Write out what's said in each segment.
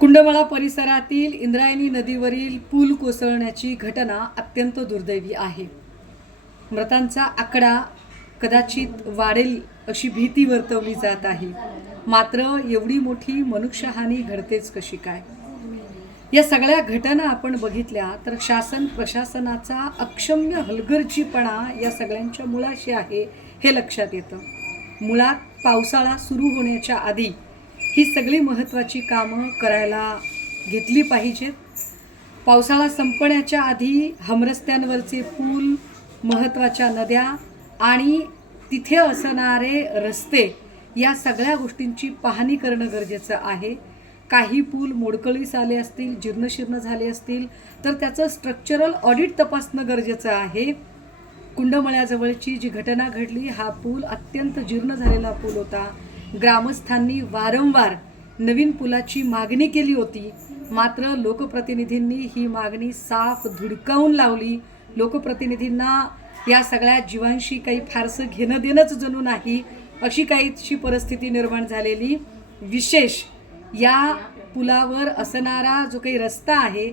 कुंडमळा परिसरातील इंद्रायणी नदीवरील पूल कोसळण्याची घटना अत्यंत दुर्दैवी आहे. मृतांचा आकडा कदाचित वाढेल अशी भीती वर्तवली जात आहे. मात्र एवढी मोठी मनुष्यहानी घडतेच कशी काय? या सगळ्या घटना आपण बघितल्या तर शासन प्रशासनाचा अक्षम्य हलगर्जीपणा या सगळ्यांच्या मुळाशी आहे हे लक्षात येतं. मुळात पावसाळा सुरू होण्याच्या आधी ही सगळी महत्त्वाची कामं करायला घेतली पाहिजेत. पावसाळा संपण्याच्या आधी हमरस्त्यांवरचे पूल, महत्त्वाच्या नद्या आणि तिथे असणारे रस्ते या सगळ्या गोष्टींची पाहणी करणं गरजेचं आहे. काही पूल मोडकळीस आले असतील, जीर्णशीर्ण झाले असतील तर त्याचं स्ट्रक्चरल ऑडिट तपासणं गरजेचं आहे. कुंडमळ्याजवळची जी घटना घडली, हा पूल अत्यंत जीर्ण झालेला पूल होता. ग्रामस्थांनी वारंवार नवीन पुलाची मागणी केली होती, मात्र लोकप्रतिनिधींनी ही मागणी साफ धुडकावून लावली. लोकप्रतिनिधींना या सगळ्या जीवांशी काही फारसं घेणं देणंच जणू नाही अशी काहीशी परिस्थिती निर्माण झालेली. विशेष या पुलावर असणारा जो काही रस्ता आहे,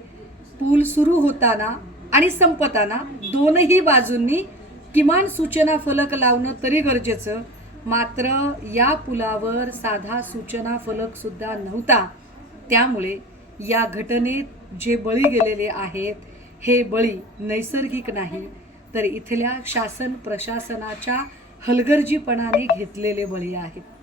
पूल सुरू होताना आणि संपताना दोनही बाजूंनी किमान सूचना फलक लावणं तरी गरजेचं. मात्र या पुलावर साधा सूचना फलक सुद्धा नव्हता. त्यामुळे या घटनेत जे बळी गेलेले आहेत, हे बळी नैसर्गिक नाही तर इथल्या शासन प्रशासनाच्या हलगर्जीपणाने घेतलेले बळी आहेत.